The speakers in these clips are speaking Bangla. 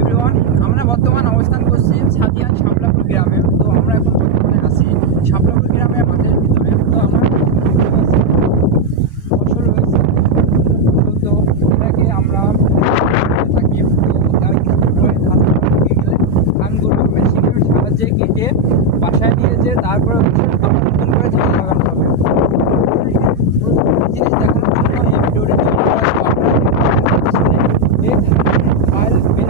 এভরিওয়ান, আমরা বর্তমান অবস্থান করছি সাদিয়ান শাপলাপুর গ্রামে। তো আমরা এখন বর্তমানে আছি শাপলাপুর গ্রামে মাঠের ভিতরে। তো আমার ফসল রয়েছে, তো এটাকে আমরা থাকি। তো তার কিছু পরে ধান পেকে গেলে ধানগুলো মেশিনের সাহায্যে কেটে বাসায় নিয়ে যেয়ে তারপরে আবার নতুন করে ধান লাগানো হবে। জিনিস দেখানোর জন্য এই ভিডিওটি তৈরি করা। এই ফাইল বের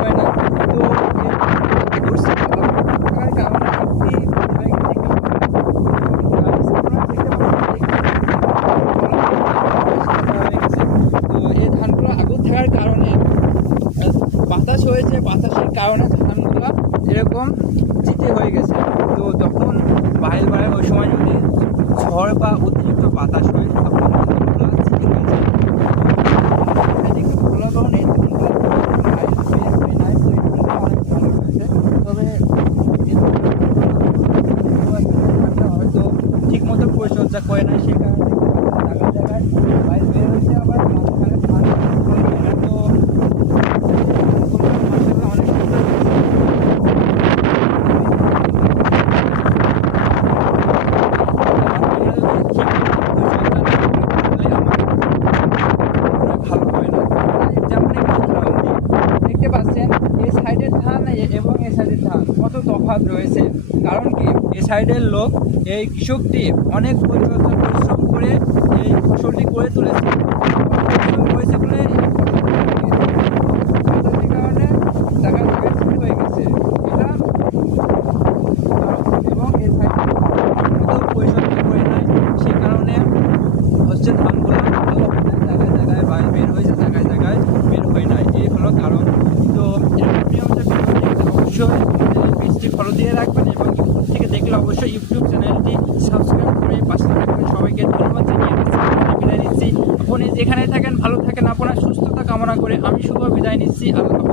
হয় না, তো থাকার কারণে আপনি তো এই ধানগুলো আগুন থাকার কারণে বাতাস হয়েছে, বাতাসের কারণে ধানগুলো এরকম চিটে হয়ে গেছে। তো যখন বাইল বাড়ে ওই সময় যদি ঝড় বা অতিরিক্ত বাতাস হয় তখন ধানগুলো চিটে হয়ে যায়। একটু ভালো কারণ এই ধানগুলো বাইল বের হয়ে নাই, তো এই ধানগুলো অনেক ভালো হয়েছে। তবে হয়তো ঠিক মতো পরিচর্যা করে নাই, সে কারণে জায়গায় জায়গায় বাইল বের হয়েছে, আবার মাঝখানে ধান হয়ে যায় না। তো অনেক সুন্দর ভালো হয় না। যেমন একটু উদাহরণ দিই, দেখতে পাচ্ছেন এই সাইডের ধান এবং এই সাইডের ধান কত তফাৎ রয়েছে। কারণ কি, এই সাইডের লোক, এই কৃষকটি অনেক পরিশ্রম করে এই ফসলটি করে তুলেছে। পরিশ্রম করেছে বলে বাতাসের কারণে জায়গা জায়গায় চিটে হয়ে গেছে এটা। এবং এই সাইডে পরিচর্যা করে নাই, সে কারণে হচ্ছে ধানগুলো ভালো হয় না, জায়গায় জায়গায় বাইরে বের হয়েছে, জায়গায় জায়গায় বের হয় না, এই হলো কারণ। তো এরকম নিয়মটা অবশ্যই পেজটি ফলো দিয়ে রাখবেন এবং ইউটিউব থেকে দেখলে অবশ্যই ইউটিউব চ্যানেলটি সাবস্ক্রাইব করে পাশে থাকবেন। সবাইকে ধন্যবাদ জানিয়ে বিদায় নিচ্ছি। আপনি যেখানে থাকেন ভালো থাকেন, আপনার সুস্থতা কামনা করে আমি শুভ বিদায় নিচ্ছি। আল্লাহ।